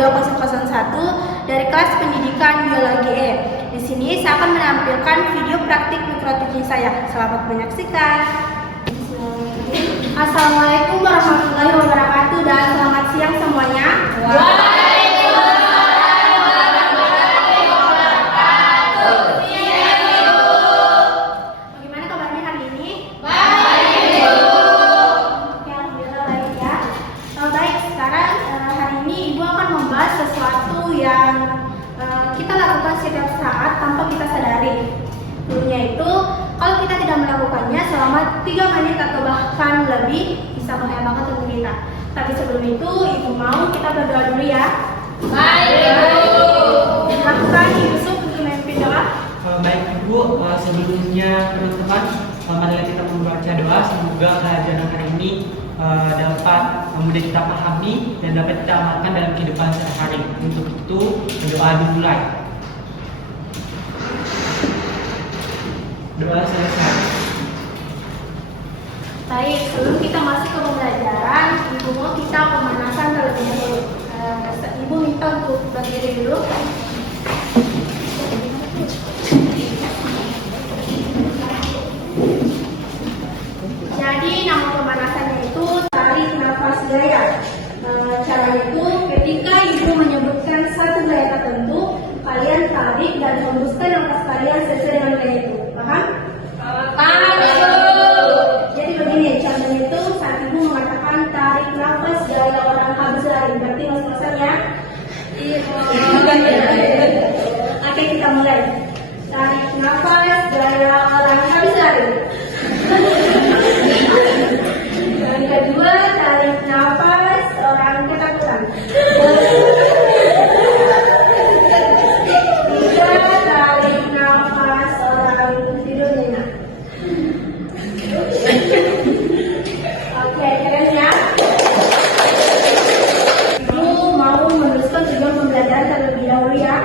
2001 dari kelas pendidikan biologi E. Di sini saya akan menampilkan video praktik mikro-teaching saya. Selamat menyaksikan. Assalamualaikum warahmatullahi wabarakatuh dan selamat siang semuanya. Bagaimana kabarnya hari ini? Baik. Oke, alhamdulillah baik ya. Baik, sekarang hari ini Ibu akan membahas sesuatu yang kita lakukan setiap saat tanpa kita sadari. Dulunya itu, kalau kita tidak melakukannya selama 3 menit atau bahkan lebih, bisa bahaya banget untuk kita. Tapi sebelum itu, Ibu mau kita berdoa dulu ya. Baik, Ibu. Silakan Yusuf untuk memimpin doa. Baik Ibu, sebelumnya teman-teman, marilah kita membaca doa. Semoga pelajaran hari ini dapat mudah kita pahami dan dapat kita amalkan dalam kehidupan sehari-hari. Untuk itu, berdoa dimulai. Doa selesai. Baik, sebelum kita masuk ke pembelajaran, Ibu mau kita pemanasan terlebih dahulu. Ibu minta untuk berdiri dulu. Jadi nama pemanasannya itu tarik nafas gaya. Caranya itu ketika Ibu menyebutkan satu gaya tertentu, kalian tarik dan hembuskan nafas kalian sesuai dengan gaya itu. Paham? Jadi begini, contohnya itu saat Ibu mengatakan tarik nafas gaya orang habis lari. Berarti mas-masan ya? Iya. Oke, kita mulai. Tarik nafas gaya orang habis lari. Yang kedua, tarik nafas orang ketakutan. Tiga, tarik nafas orang tidur nyenyak. Oke, keren ya. Ibu mau meneruskan tujuan pembelajaran terlebih dahulu ya.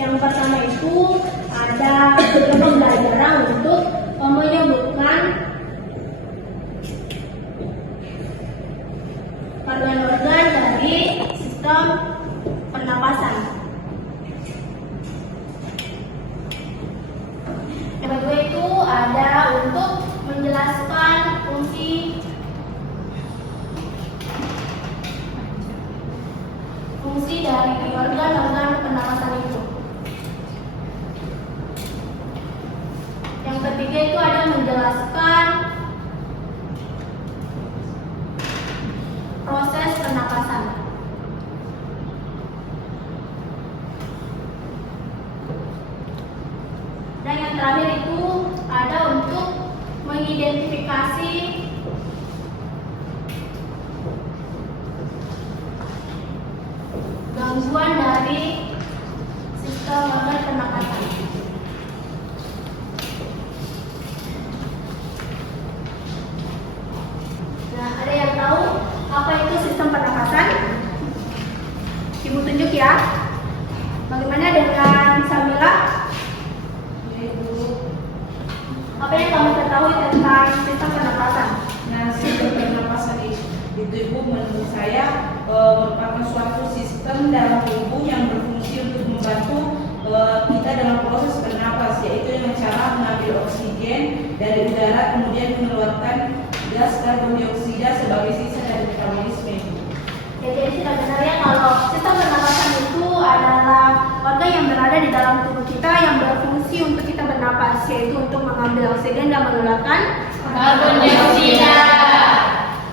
Yang pertama itu ada pembelajaran untuk menyebutkan organ-organ dari sistem pernapasan. Yang kedua itu ada untuk menjelaskan fungsi dari organ-organ pernapasan itu. Yang ketiga itu ada menjelaskan proses pernapasan. Dan yang terakhir itu ada untuk mengidentifikasi gangguan dari sistem organ pernapasan. Nah, ada yang tahu apa itu sistem pernapasan? Ibu tunjuk ya. Bagaimana dengan Samila? Apa yang kamu ketahui tentang sistem pernapasan? Nah, sistem pernapasan itu Ibu menurut saya merupakan suatu sistem dalam tubuh yang berfungsi untuk membantu kita dalam proses bernapas, yaitu dengan cara mengambil oksigen dari udara kemudian mengeluarkan gas karbon dioksida sebagai sisa dari metabolisme. Ya, jadi tidak benar ya kalau sistem pernapasan itu adalah organ yang berada di dalam tubuh kita yang berfungsi untuk kita bernapas, yaitu untuk mengambil oksigen dan mengeluarkan karbon dioksida.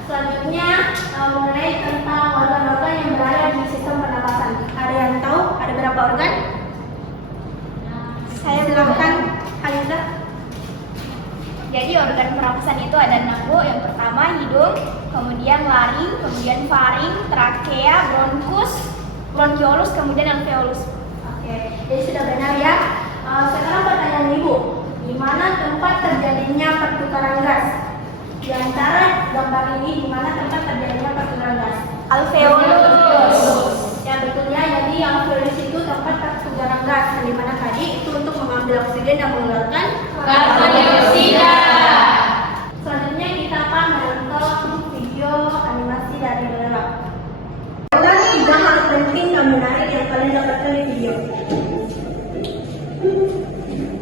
Selanjutnya mengenai tentang organ-organ yang berada di sistem pernapasan. Ada yang tahu ada berapa organ? Saya silakan Haliza. Jadi organ pernapasan itu ada 6 Bu. Yang pertama hidung, kemudian laring, kemudian faring, trakea, bronkus, bronkiolus, kemudian alveolus. Oke, jadi sudah benar ya. Sekarang pertanyaan Ibu. di mana tempat terjadinya pertukaran gas. Di antara gambar ini, di mana tempat terjadinya pertukaran gas? Alveolus. Ya betulnya, jadi alveolus itu tempat pertukaran gas, di mana tadi itu untuk mengambil oksigen dan mengeluarkan Karbon dioksida. Selanjutnya kita akan menonton video animasi dari Bella. Ada 3 hal penting dan menarik yang kalian dapatkan di video.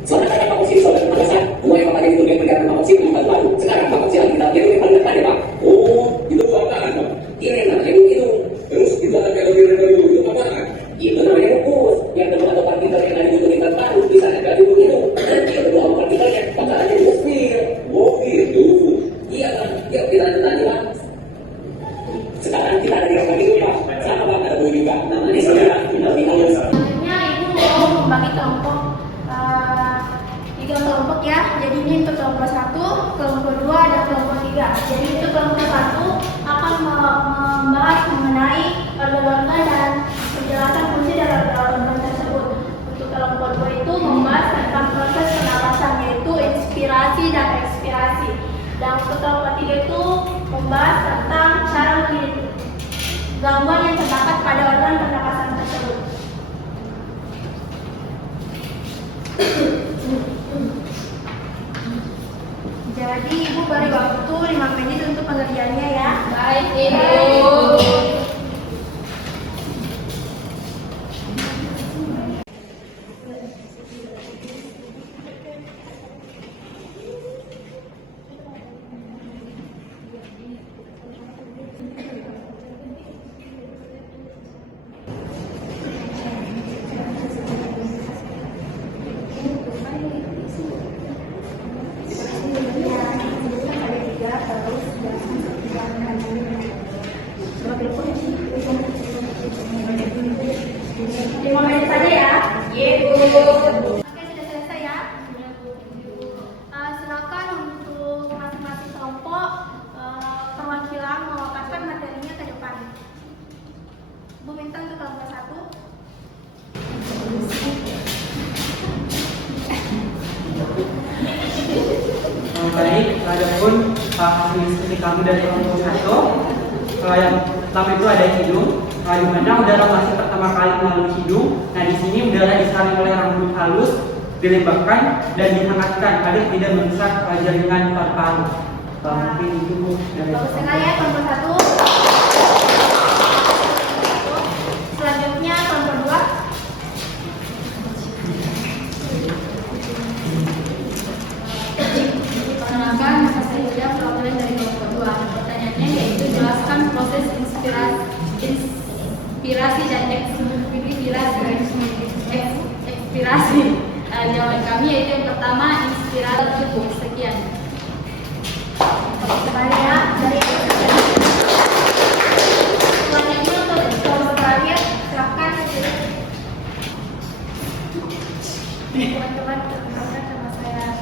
Soalnya kata Pak Oksi, soalnya terima kasih. Semua yang pakai itu yang bergantung Pak Oksi bukan baru. Sekarang Pak Oksi lagi kita lihat yang paling depan ya Pak. Oh, itu apaan Pak? Ini namanya itu. Terus itu ada kalori itu apaan? Itu namanya rumus. Yang kedua atau partikel yang ada di lingkar baru bisa ada di itu. Dan yang kedua atau partikelnya bakalannya mobil. Oh gitu. Iya Pak. Yuk kita lanjut lagi Pak. Sekarang kita ada di ruang itu Pak. Sama Pak ada Bu juga. Namanya sekarang kita lihat. Selanjutnya ibu mau membagi kelompok 3 kelompok ya. Jadi ini untuk kelompok 1, kelompok 2, dan kelompok 3. Jadi untuk kelompok 1 akan membahas mengenai organ-organ dan penjelasan fungsi dari organ tersebut. Untuk kelompok 2 itu membahas tentang proses pernapasan, yaitu inspirasi dan ekspirasi. Dan untuk kelompok 3 itu membahas tentang cara gangguan yang terdapat pada organ pernapasan tersebut. Jadi ibu beri waktu 5 menit untuk pengerjaannya ya. Baik, Ibu. Lima menit saja ya. Ibu. Oke, sudah selesai ya. Silakan untuk masing-masing kelompok perwakilan mewakilkan materinya ke depan. Bu minta untuk kelompok 1. Baik, adapun hasil diskusi kami dari kelompok 1 yang pertama itu ada hidung, di mana udara masuk pertama kali melalui hidung. Nah di sini udara disaring oleh rambut halus, dilembabkan dan dihangatkan agar tidak merusak jaringan paru-paru. Mungkin itu Bu, dari Bagus sekali ya kelompok 1. Selanjutnya kelompok 2. Perkenalkan, nama saya Yulia, perwakilan dari kelompok 2. Pertanyaannya yaitu jelaskan proses inspirasi dan ekspirasi. Jawaban kami yaitu yang pertama inspirasi cukup. Sekian. Kembali ya dari selanjutnya untuk kelompok terakhir, silakan teman-teman perkenalkan nama saya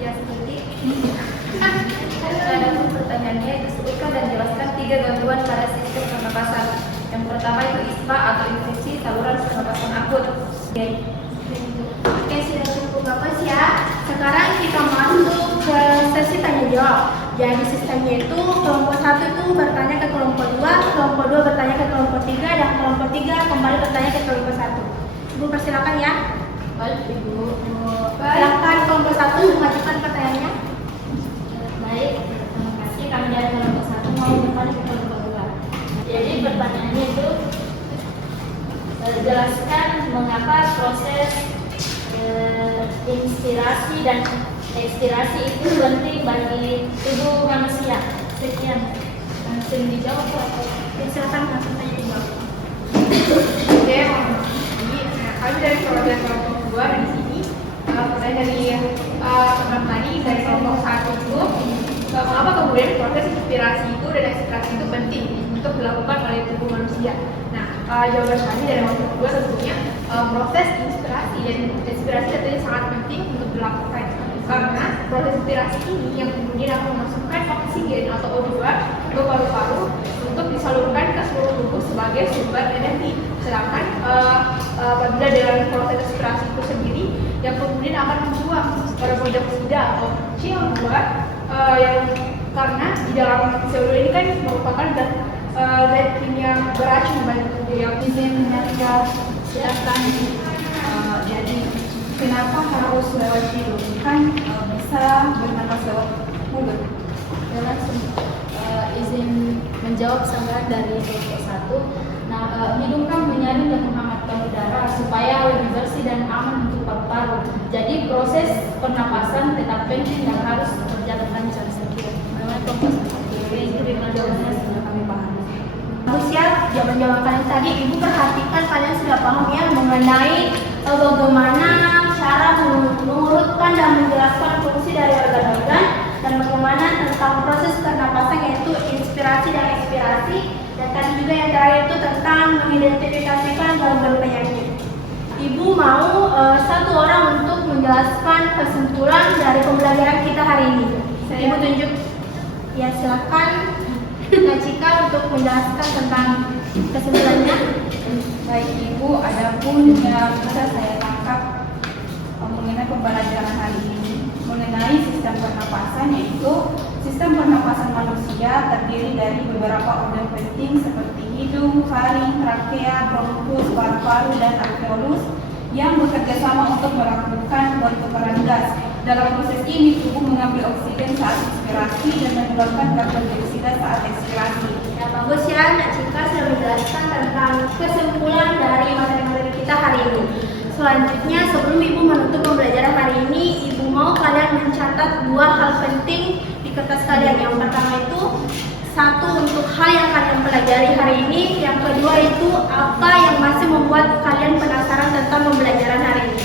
Dia Sendiri. Adapun pertanyaannya disebutkan dan jelaskan 3 gangguan pada sistem pernapasan. Yang pertama itu ISPA atau infeksi saluran pernapasan akut. Oke, sudah cukup bagus ya. Sekarang kita masuk ke sesi tanya jawab. Jadi sistemnya itu kelompok 1 itu bertanya ke kelompok 2, kelompok 2 bertanya ke kelompok 3, dan kelompok 3 kembali bertanya ke kelompok 1. Ibu persilakan ya. Baik, Ibu. Silakan kelompok 1 mengajukan pertanyaannya. Baik, terima kasih. Kami dari kelompok 1 mau kembali ke kelompok 2. Jadi pertanyaannya itu jelaskan mengapa proses inspirasi dan ekspirasi itu penting bagi tubuh manusia. Sekian. Langsung dijawab atau Silakan langsung tanya jawab. Oke, jadi kami dari kelompok 2 di sini pertanyaan dari teman tadi dari kelompok 1 itu mengapa kemudian proses inspirasi itu dan ekspirasi itu penting untuk dilakukan oleh tubuh manusia. Nah, jawaban kami dari kelompok 2 tentunya proses inspirasi dan ekspirasi tentunya sangat penting untuk dilakukan karena proses inspirasi ini yang kemudian akan memasukkan oksigen atau O2 ke paru-paru untuk disalurkan ke seluruh tubuh sebagai sumber energi. Sedangkan apabila dalam proses ekspirasi itu sendiri yang kemudian akan membuang karbon dioksida atau CO2 yang karena di dalam CO2 ini kan merupakan zat kimia beracun bagi tubuh yang izin menyatakan silakan. Jadi kenapa harus lewat hidung? Kan bisa bernapas lewat mulut. Langsung izin menjawab sanggahan dari kelompok 1. Nah, hidung kan menyaring dan menghangatkan udara supaya lebih bersih dan aman untuk paru-paru. Jadi proses pernapasan tetap penting dan harus berjalan lancar. Memang kelompok 1 itu dengan jawabannya sudah kami pahami. Siap jawaban-jawaban kalian tadi. Ibu perhatikan kalian sudah paham ya mengenai bagaimana cara mengurutkan dan menjelaskan fungsi dari organ-organ dan bagaimana tentang proses pernapasan yaitu inspirasi dan ekspirasi, dan tadi juga yang terakhir itu tentang mengidentifikasikan gangguan penyakit. Ibu mau satu orang untuk menjelaskan kesimpulan dari pembelajaran kita hari ini. Ibu tunjuk. Ya silakan Kak Cika untuk menjelaskan tentang kesimpulannya. Baik Ibu, adapun yang bisa saya tangkap mengenai pembelajaran hari ini mengenai sistem pernapasan, yaitu sistem pernapasan manusia terdiri dari beberapa organ penting seperti hidung, faring, trakea, bronkus, paru-paru, dan alveolus yang bekerja sama untuk melakukan pertukaran gas. Dalam proses ini, tubuh mengambil oksigen saat inspirasi dan mengeluarkan karbon dioksida saat ekspirasi. Ya bagus ya, Kak Cika sudah menjelaskan tentang kesimpulan dari materi-materi kita hari ini. Selanjutnya, sebelum Ibu menutup pembelajaran hari ini, Ibu mau kalian mencatat 2 hal penting di kertas kalian. Yang pertama itu, 1 untuk hal yang kalian pelajari hari ini. Yang kedua itu, apa yang masih membuat kalian penasaran tentang pembelajaran hari ini.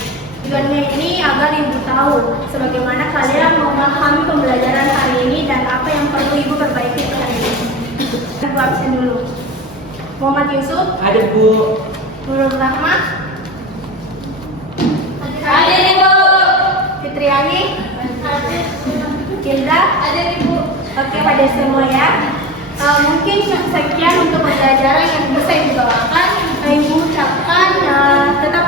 Tujuannya ini agar Ibu tahu sebagaimana kalian memahami pembelajaran hari ini dan apa yang perlu Ibu perbaiki hari ini. Ibu absen dulu. Muhammad Yusuf. Ada Bu. Nurul Rahmah. Hadir Ibu. Fitriani. Hadir. Hilda. Hadir Ibu. Oke pada semua ya. Mungkin sekian untuk pembelajaran yang bisa Ibu bawakan. Ibu ucapkan tetap